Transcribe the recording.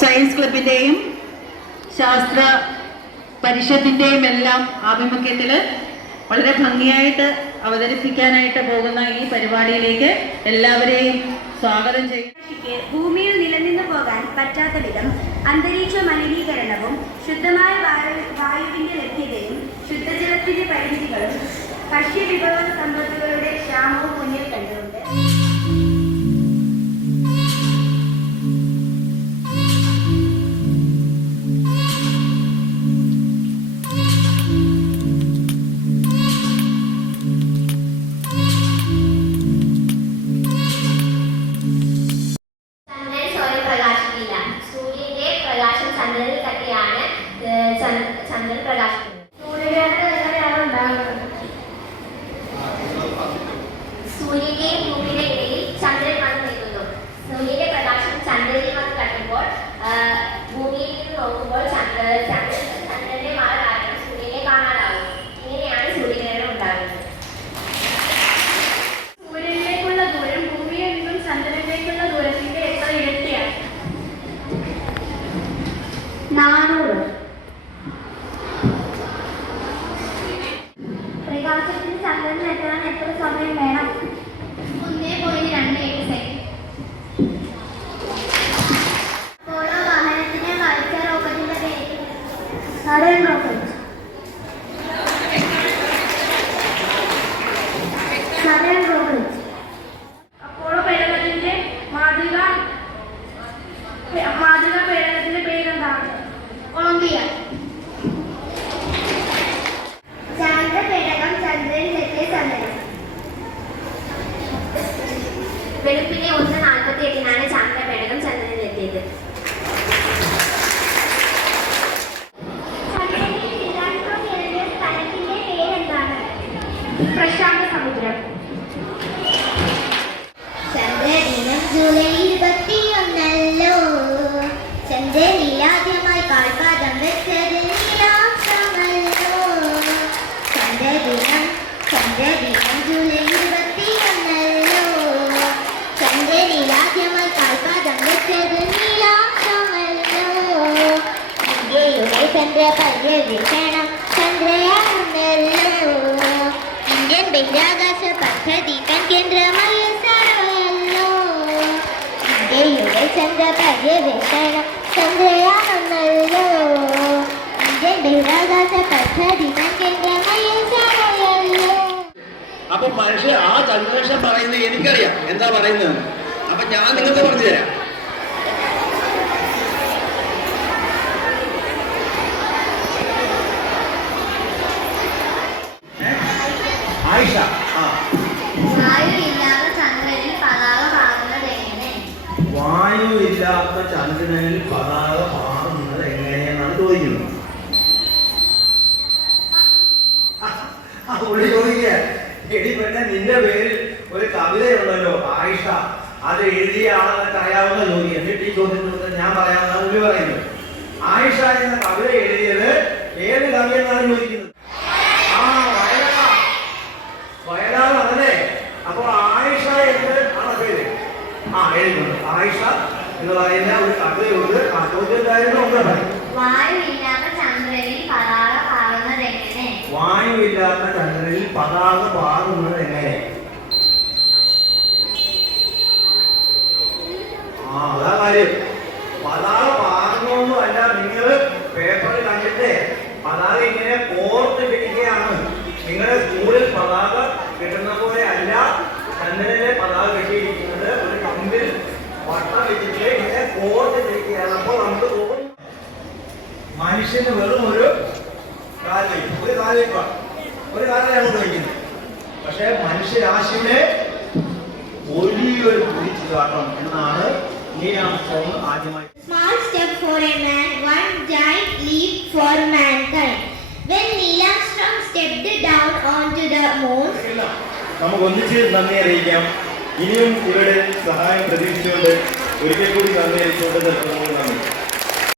Science ക്ലബിൻ്റെയും ശാസ്ത്ര പരിഷത്തിൻ്റെയും എല്ലാം ആഭിമുഖ്യത്തിൽ വളരെ ഭംഗിയായിട്ട് അവതരിപ്പിക്കാനായിട്ട് പോകുന്ന ഈ പരിപാടിയിലേക്ക് എല്ലാവരെയും സ്വാഗതം ചെയ്യും. ഭൂമിയിൽ നിലനിന്നു പോകാൻ പറ്റാത്ത വിധം അന്തരീക്ഷ മലിനീകരണവും ശുദ്ധമായ വായുവിന്റെ ലഭ്യതയും ശുദ്ധജലത്തിന്റെ പരിമിതികളും ഭക്ഷ്യവിഭവ സമ്പത്തുകളുടെ ക്ഷാമവും മുന്നിൽ കണ്ടുകൊണ്ട് ചന്ദ്രൻ പ്രകാശിക്കുന്നത്. സൂര്യന്റെയും ഭൂമിയുടെ ഇടയിൽ ചന്ദ്രൻ വന്ന് നിൽക്കുന്നു. സൂര്യന്റെ പ്രകാശം ചന്ദ്രനിൽ വന്ന് തട്ടുമ്പോൾ ഭൂമിയിൽ നിന്ന് നോക്കുമ്പോൾ ചന്ദ്രന്റെ മറ കാരണം സൂര്യനെ കാണാനാവും. ഇങ്ങനെയാണ് സൂര്യഗ്രഹണം ഉണ്ടാകുന്നത്. സൂര്യനിലേക്കുള്ള ദൂരം ഭൂമിയിൽ നിന്നും ചന്ദ്രനിലേക്കുള്ള ദൂരത്തിന്റെ എത്ര ഇരട്ടിയാണ്? 400. പ്രകാശത്തിന് ചന്ദ്രനിൽ എത്താൻ എത്ര സമയം വേണം? 1.28 സെക്കൻഡ്. അപ്പോളോ വാഹനത്തിന് വലിച്ച റോക്കറ്റിന്റെ പേര്? Saturn rocket. Saturn rocket. Apollo പേടകത്തിന്റെ മാതൃക പേടകത്തിന്റെ പേരെന്താണ്? കൊളംബിയ. ചന്ദ്രപേടകം ചന്ദ്രനിലെത്തിയ സമയം വെളുപ്പിനെ 1:48 ചന്ദ്രപേടകം ചന്ദ്രനിലെത്തിയത്. സ്ഥലത്തിന്റെ പേരെന്താണ്? പ്രശാന്ത സമുദ്രം. ചന്ദ്രദിനം ജൂലൈ 21. ചന്ദ്രനിൽ ആദ്യമായി കാൽപാദം വെച്ചത് നീലാംശമല്ലോ. ചന്ദ്രദിനം ജൂലൈ 21. ചന്ദ്രനിൽ ആദ്യമായി കാൽപാദം വെച്ചത് നീലാംശമല്ലോ. ഇന്ത്യയുടെ ചന്ദ്രപര്യവേഷണം ചന്ദ്രയാണെന്നല്ലോ. ഇന്ത്യൻ ബഹിരാകാശ പദ്ധതി തൻ കേന്ദ്രമായ സർവല്ലോ. ഇന്ത്യയുടെ ചന്ദ്രപര്യവേഷണം ചന്ദ്രയാണെന്നല്ലോ. ഇന്ത്യൻ ബഹിരാകാശ പദ്ധതി തൻ കേന്ദ്രമായ സർവല്ലോ. അപ്പൊ മനുഷ്യ ആ ചന്ദ്രലക്ഷം പറയുന്നത് എനിക്കറിയാം എന്താ പറയുന്നത്. അപ്പൊ ഞാൻ നിങ്ങൾക്ക് പറഞ്ഞു തരാം. ആയിഷ, വായുവില്ലാത്ത ചന്ദ്രനിൽ പതാക പാറുന്നത് എങ്ങനെ? വായുവില്ലാത്ത ചന്ദ്രനിൽ പതാക പാറുന്നത് എങ്ങനെയെന്നാണ് ചോദിക്കുന്നത്. നിന്റെ പേരിൽ ഒരു കവിതയുണ്ടല്ലോ ആയിഷ, അത് എഴുതിയ ആളെന്നൊക്കെ അറിയാവുന്ന ജോലി. എന്നിട്ട് ഈ ചോദ്യത്തിന് ഞാൻ പറയാവുന്ന ഉള്ളി പറയുന്നത്. ആയിഷ എന്ന കവിത എഴുതിയത് ഏത് കവി എന്നാണ് ചോദിക്കുന്നത്? വയലാറാണല്ലേ. അപ്പൊ ആയിഷ എന്ന് ആണ് പേര്. എഴുതുന്നത് ആയിഷ എന്ന് പറയുന്ന ഒരു കവിതയുണ്ട്. ആ ചോദ്യത്തായിരുന്നു ഒന്ന് പറയും. വായുവില്ലാത്ത ചന്ദ്രനിൽ പതാക പാറുന്നത് എങ്ങനെ? വായുവില്ലാത്ത ചന്ദ്രനിൽ പതാക പാറുന്നത് എങ്ങനെ? അതാ കാര്യം. പതാക പാറുന്നൊന്നും അല്ല. നിങ്ങൾ പേപ്പറിൽ കണ്ടിട്ട് പതാക ഇങ്ങനെ കോർത്ത് പിടിക്കുകയാണ്. നിങ്ങളുടെ സ്കൂളിൽ പതാക കിട്ടുന്ന പോലെ അല്ല ചന്ദ്രനിലെ പതാക കെട്ടിയിരിക്കുന്നത്. ഒരു കമ്പിൽ വട്ടം വെച്ചിട്ട് ഇങ്ങനെ കോർത്ത് പിടിക്കുകയാണ്. അപ്പോൾ നമുക്ക് തോന്നും മനുഷ്യന് വെറും ഒരു കാലിലേക്കാണ് അങ്ങോട്ട് വയ്ക്കുന്നത്. പക്ഷെ മനുഷ്യരാശിയുടെ വലിയൊരു കുതിച്ചു കാട്ടണം എന്നാണ് നീൽ ആംസ്ട്രോങ് ആദ്യമായി. Small step for a man, one giant leap for mankind. When Neil Armstrong stepped down onto the moon, നമുക്ക് ഒന്നിച്ച് നന്ദി അറിയിക്കാം. ഇനിയും ഇവരുടെ സഹായം പ്രതീക്ഷിച്ചുകൊണ്ട് ഒരിക്കൽ കൂടി നന്ദി അറിയിച്ചുകൊണ്ട് നിർത്തുന്നു. നന്ദി.